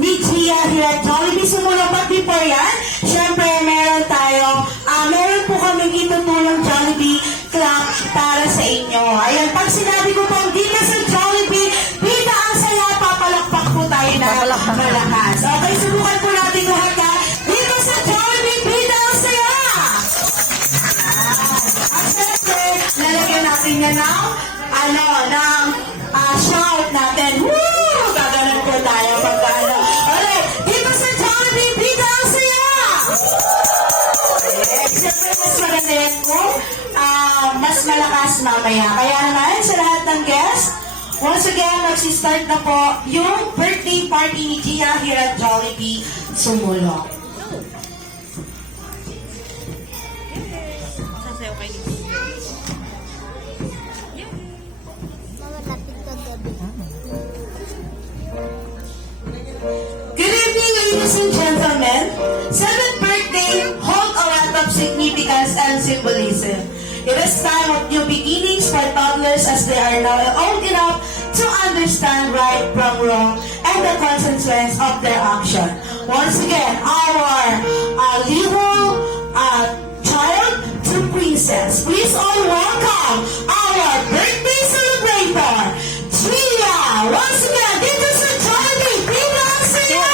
ni Gia here at Jollibee Sumulong. But before yan, syempre meron po kaming itutulong Jollibee Club para sa inyo. Ayan, pag sinabi ko po, dito sa Jollibee, Bida ang Saya, papalakpak po tayo na malakas. Okay, subukan po natin lahat ha. Dito sa Jollibee, Bida ang Saya! At syempre, lalagyan natin yan ng shout natin. Woo! Gaganon po tayo pagkano. Alright, dito sa Jollibee, Bida ang Saya! Siyempre, mas maganda yan po. Mas malakas mamaya. Kaya naman, sa lahat ng guests, once again, magsistart na po yung birthday party ni Gia here at Jollibee Sumulong. Sasayaw kayo ni Good evening, ladies and gentlemen. 7th birthday hold a lot of significance and symbolism. It is time of new beginnings for toddlers as they are now old enough to understand right from wrong and the consequences of their action. Once again, our little child to princess. Please all welcome our birthday celebrator, Gia. Once again, dito sa Jollibee, Bida ang Saya!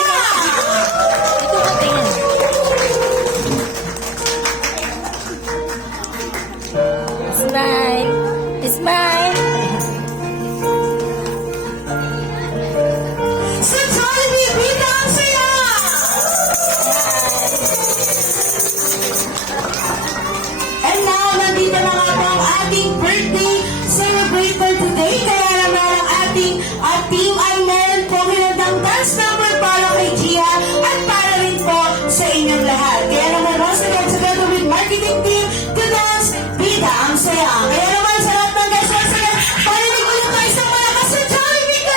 Smile! Smile! Sa Jollibee, Bida ang Saya! And now, nandito na nga po ang ating birthday celebrator today. Kaya naman ang ating team ay meron po hinandang dance number para kay Gia at para rin po sa inyong lahat. Kaya naman, once again, together with marketing team, to dance, Bida ang Saya. Kaya naman, sa lahat ng guys, once again, parinig ulit tayo sa malakas sa Jollibee ka!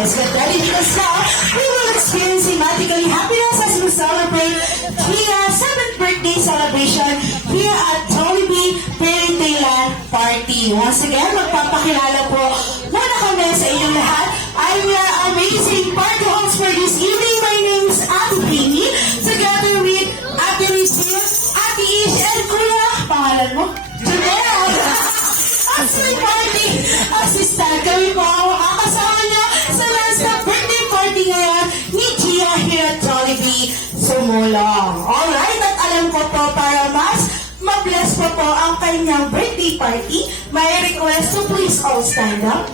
Get ready because now we will experience thematically happiness as we celebrate Gia's 7th birthday celebration here at Jollibee Fairytale Party. Once again, magpapakilala po muna kami sa inyong lahat. I'm your amazing party host for this evening. My name is Ate Pini, together with Ate Rizal, Ate Ish, and Kuya, pangalan mo? Janelle! As my party assistant, kami po ang makakasama niyo sa last na birthday party ngayon ni Gia here at Jollibee Sumulong. Alright, at alam ko po para mas mabless po ang kanyang birthday party, may request to please all stand up.